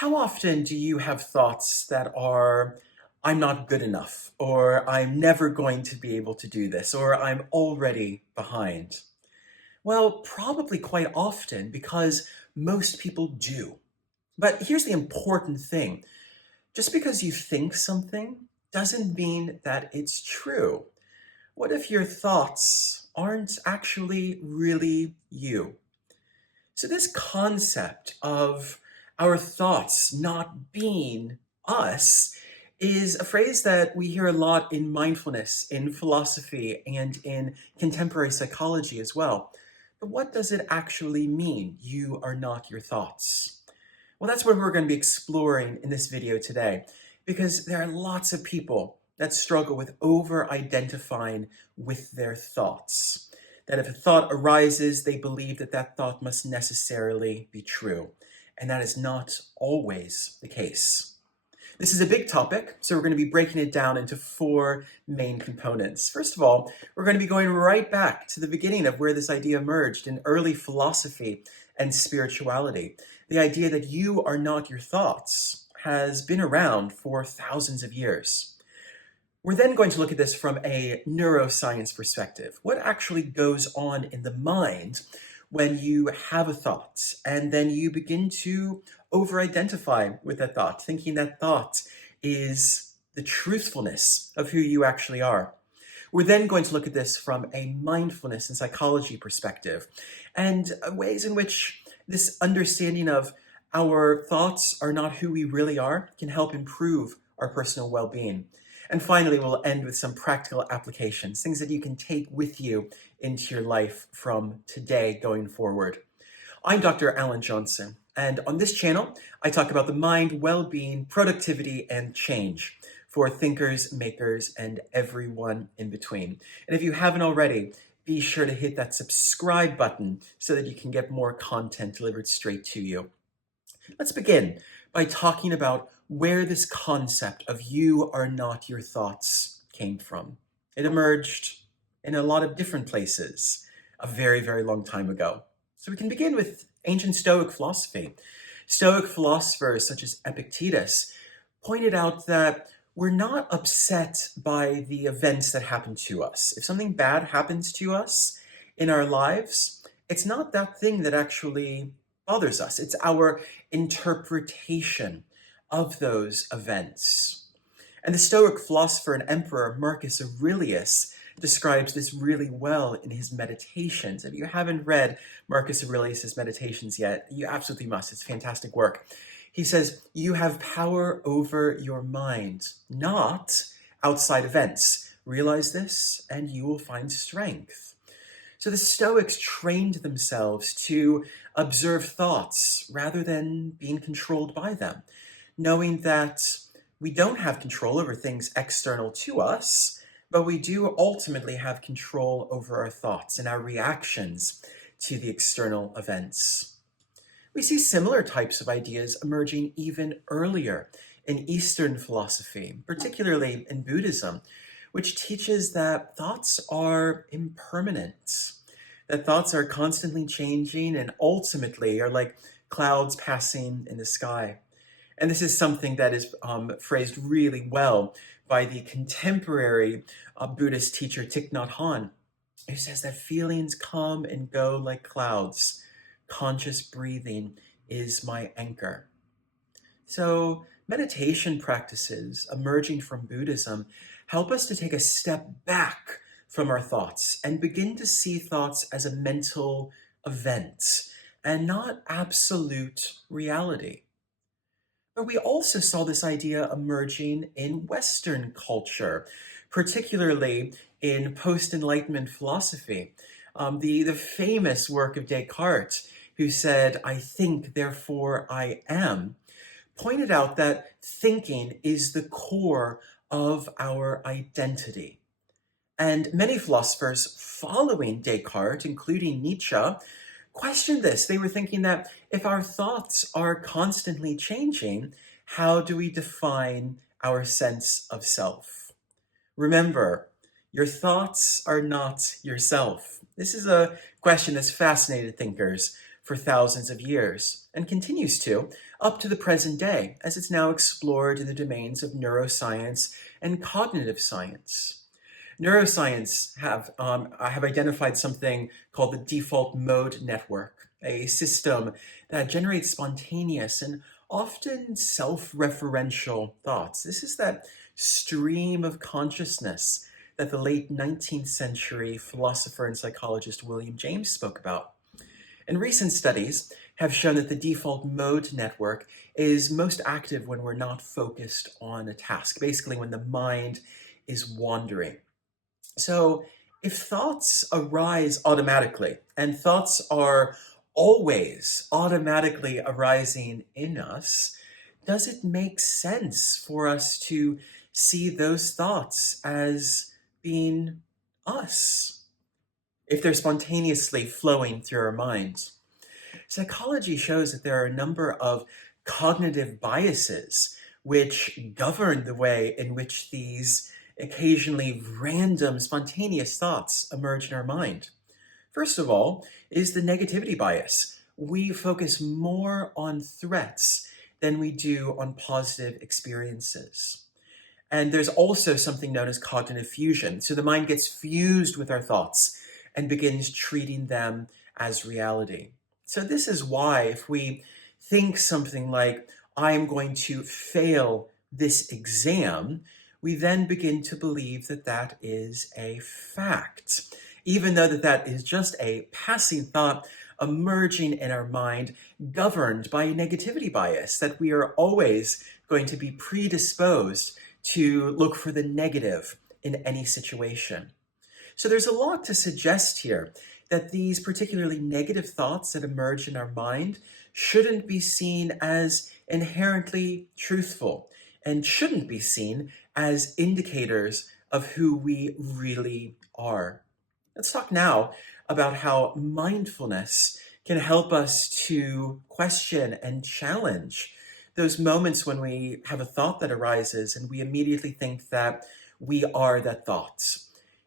How often do you have thoughts that are, I'm not good enough, or I'm never going to be able to do this, or I'm already behind? Well, probably quite often because most people do. But here's the important thing. Just because you think something doesn't mean that it's true. What if your thoughts aren't actually really you? So, this concept of our thoughts not being us is a phrase that we hear a lot in mindfulness, in philosophy, and in contemporary psychology as well. But what does it actually mean, you are not your thoughts? Well, that's what we're going to be exploring in this video today, because there are lots of people that struggle with over-identifying with their thoughts. That if a thought arises, they believe that that thought must necessarily be true. And that is not always the case. This is a big topic, so we're going to be breaking it down into four main components. First of all, we're going to be going right back to the beginning of where this idea emerged in early philosophy and spirituality. The idea that you are not your thoughts has been around for thousands of years. We're then going to look at this from a neuroscience perspective. What actually goes on in the mind when you have a thought and then you begin to over-identify with that thought, thinking that thought is the truthfulness of who you actually are. We're then going to look at this from a mindfulness and psychology perspective and ways in which this understanding of our thoughts are not who we really are can help improve our personal well-being. And finally, we'll end with some practical applications, things that you can take with you into your life from today going forward. I'm Dr. Alan Johnson, and on this channel, I talk about the mind, well-being, productivity, and change for thinkers, makers, and everyone in between. And if you haven't already, be sure to hit that subscribe button so that you can get more content delivered straight to you. Let's begin by talking about where this concept of you are not your thoughts came from. It emerged in a lot of different places a very, very long time ago. So we can begin with ancient Stoic philosophy. Stoic philosophers such as Epictetus pointed out that we're not upset by the events that happen to us. If something bad happens to us in our lives, it's not that thing that actually bothers us. It's our interpretation of those events. And the Stoic philosopher and emperor Marcus Aurelius describes this really well in his meditations. If you haven't read Marcus Aurelius's meditations yet, you absolutely must. It's fantastic work. He says, you have power over your mind, not outside events. Realize this, and you will find strength. So the Stoics trained themselves to observe thoughts rather than being controlled by them, knowing that we don't have control over things external to us, but we do ultimately have control over our thoughts and our reactions to the external events. We see similar types of ideas emerging even earlier in Eastern philosophy, particularly in Buddhism, which teaches that thoughts are impermanent, that thoughts are constantly changing and ultimately are like clouds passing in the sky. And this is something that is phrased really well by the contemporary Buddhist teacher Thich Nhat Hanh, who says that feelings come and go like clouds. Conscious breathing is my anchor. So meditation practices emerging from Buddhism help us to take a step back from our thoughts and begin to see thoughts as a mental event and not absolute reality. But we also saw this idea emerging in Western culture, particularly in post-Enlightenment philosophy. The famous work of Descartes, who said, I think, therefore I am, pointed out that thinking is the core of our identity. And many philosophers following Descartes, including Nietzsche, questioned this. They were thinking that if our thoughts are constantly changing, how do we define our sense of self? Remember, your thoughts are not yourself. This is a question that's fascinated thinkers for thousands of years and continues to up to the present day as it's now explored in the domains of neuroscience and cognitive science. Neuroscience have identified something called the default mode network, a system that generates spontaneous and often self-referential thoughts. This is that stream of consciousness that the late 19th century philosopher and psychologist William James spoke about. And recent studies have shown that the default mode network is most active when we're not focused on a task, basically when the mind is wandering. So if thoughts arise automatically, and thoughts are always automatically arising in us, does it make sense for us to see those thoughts as being us, if they're spontaneously flowing through our minds? Psychology shows that there are a number of cognitive biases which govern the way in which these occasionally random, spontaneous thoughts emerge in our mind. First of all is the negativity bias. We focus more on threats than we do on positive experiences. And there's also something known as cognitive fusion. So the mind gets fused with our thoughts and begins treating them as reality. So this is why if we think something like, I am going to fail this exam, we then begin to believe that that is a fact, even though that is just a passing thought emerging in our mind, governed by a negativity bias, that we are always going to be predisposed to look for the negative in any situation. So there's a lot to suggest here that these particularly negative thoughts that emerge in our mind shouldn't be seen as inherently truthful and shouldn't be seen as indicators of who we really are. Let's talk now about how mindfulness can help us to question and challenge those moments when we have a thought that arises and we immediately think that we are that thought.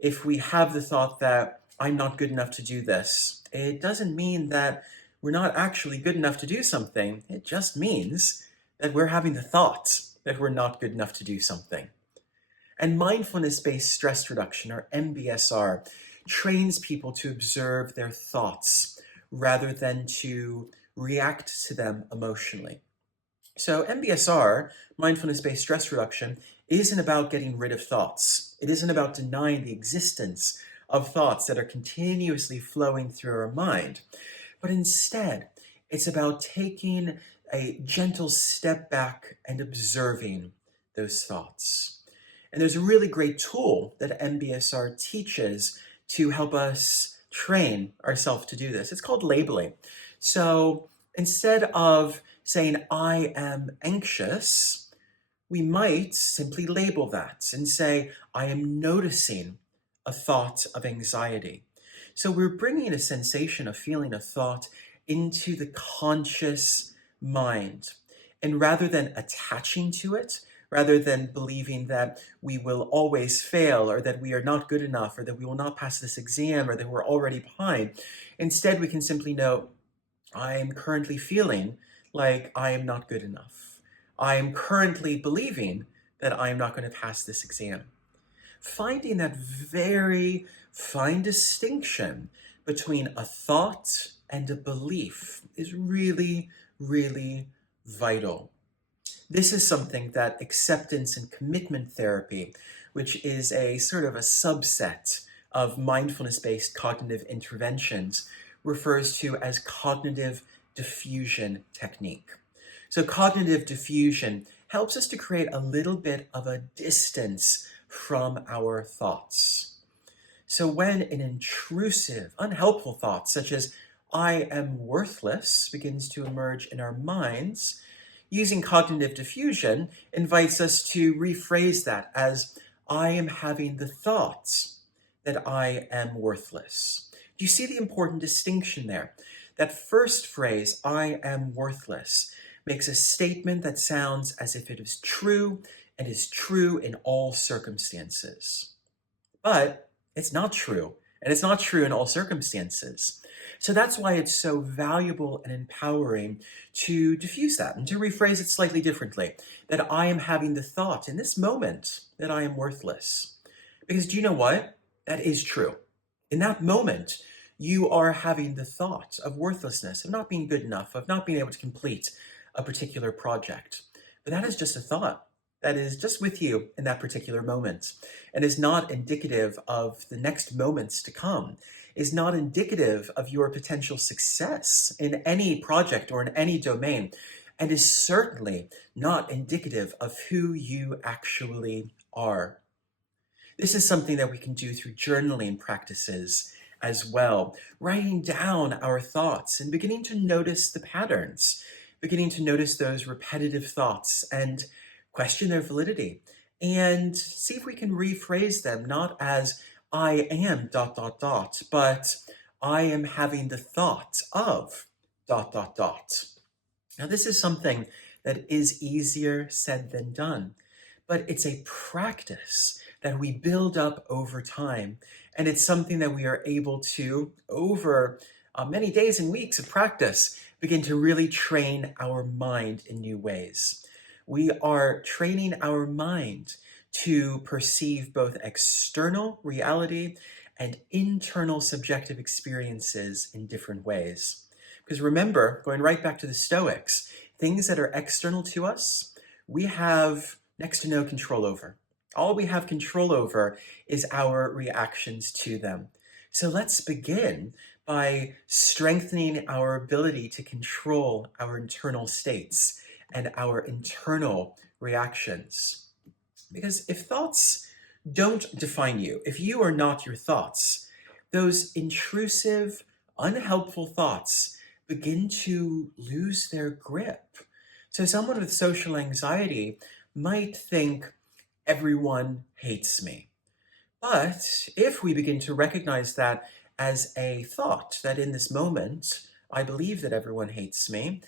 If we have the thought that I'm not good enough to do this, it doesn't mean that we're not actually good enough to do something. It just means that we're having the thought that we're not good enough to do something. And mindfulness-based stress reduction, or MBSR, trains people to observe their thoughts rather than to react to them emotionally. So MBSR, mindfulness-based stress reduction, isn't about getting rid of thoughts. It isn't about denying the existence of thoughts that are continuously flowing through our mind. But instead, it's about taking a gentle step back and observing those thoughts. And there's a really great tool that MBSR teaches to help us train ourselves to do this. It's called labeling. So instead of saying, I am anxious, we might simply label that and say, I am noticing a thought of anxiety. So we're bringing a sensation, a feeling, a thought into the conscious mind. And rather than attaching to it, rather than believing that we will always fail or that we are not good enough or that we will not pass this exam or that we're already behind, instead we can simply know, I am currently feeling like I am not good enough. I am currently believing that I am not going to pass this exam. Finding that very fine distinction between a thought and a belief is really, really vital. This is something that acceptance and commitment therapy, which is a sort of a subset of mindfulness-based cognitive interventions, refers to as cognitive diffusion technique. So cognitive diffusion helps us to create a little bit of a distance from our thoughts. So when an intrusive, unhelpful thought, such as I am worthless, begins to emerge in our minds, using cognitive diffusion invites us to rephrase that as I am having the thought that I am worthless. Do you see the important distinction there? That first phrase, I am worthless, makes a statement that sounds as if it is true and is true in all circumstances. But it's not true And it's not true in all circumstances. So that's why it's so valuable and empowering to diffuse that and to rephrase it slightly differently. That I am having the thought in this moment that I am worthless. Because do you know what? That is true. In that moment, you are having the thought of worthlessness, of not being good enough, of not being able to complete a particular project. But that is just a thought. That is just with you in that particular moment and is not indicative of the next moments to come, is not indicative of your potential success in any project or in any domain, and is certainly not indicative of who you actually are. This is something that we can do through journaling practices as well, writing down our thoughts and beginning to notice the patterns, beginning to notice those repetitive thoughts and question their validity and see if we can rephrase them not as I am ... but I am having the thought of ... Now, this is something that is easier said than done, but it's a practice that we build up over time. And it's something that we are able to, over many days and weeks of practice, begin to really train our mind in new ways. We are training our mind to perceive both external reality and internal subjective experiences in different ways. Because remember, going right back to the Stoics, things that are external to us, we have next to no control over. All we have control over is our reactions to them. So let's begin by strengthening our ability to control our internal states and our internal reactions. Because if thoughts don't define you, if you are not your thoughts, those intrusive, unhelpful thoughts begin to lose their grip. So someone with social anxiety might think, everyone hates me. But if we begin to recognize that as a thought, that in this moment, I believe that everyone hates me,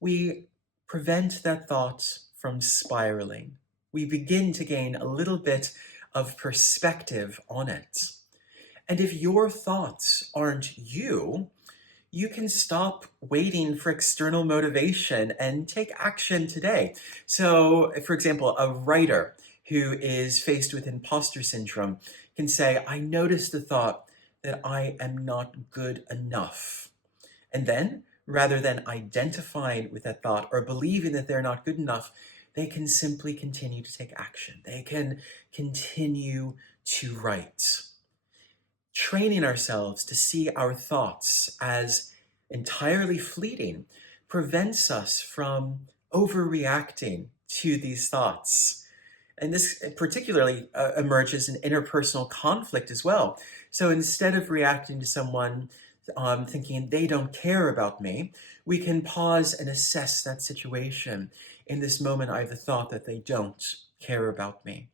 we prevent that thought from spiraling. We begin to gain a little bit of perspective on it. And if your thoughts aren't you, you can stop waiting for external motivation and take action today. So, for example, a writer who is faced with imposter syndrome can say, I noticed the thought that I am not good enough. And then, rather than identifying with that thought or believing that they're not good enough, they can simply continue to take action. They can continue to write. Training ourselves to see our thoughts as entirely fleeting prevents us from overreacting to these thoughts. And this particularly emerges in interpersonal conflict as well. So instead of reacting to someone thinking they don't care about me, we can pause and assess that situation. In this moment, I have the thought that they don't care about me.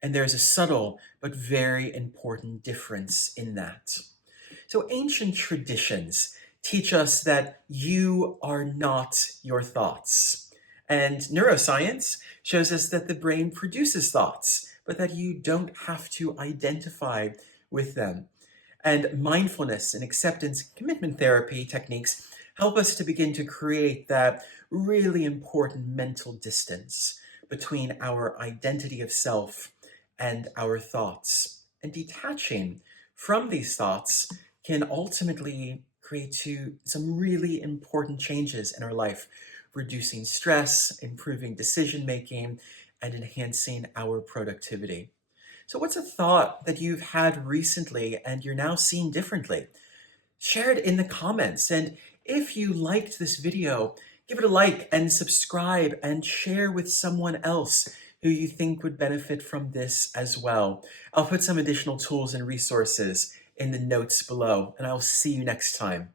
And there's a subtle but very important difference in that. So ancient traditions teach us that you are not your thoughts. And neuroscience shows us that the brain produces thoughts, but that you don't have to identify with them. And mindfulness and acceptance and commitment therapy techniques help us to begin to create that really important mental distance between our identity of self and our thoughts. And detaching from these thoughts can ultimately create some really important changes in our life, reducing stress, improving decision-making, and enhancing our productivity. So what's a thought that you've had recently and you're now seeing differently? Share it in the comments. And if you liked this video, give it a like and subscribe and share with someone else who you think would benefit from this as well. I'll put some additional tools and resources in the notes below, and I'll see you next time.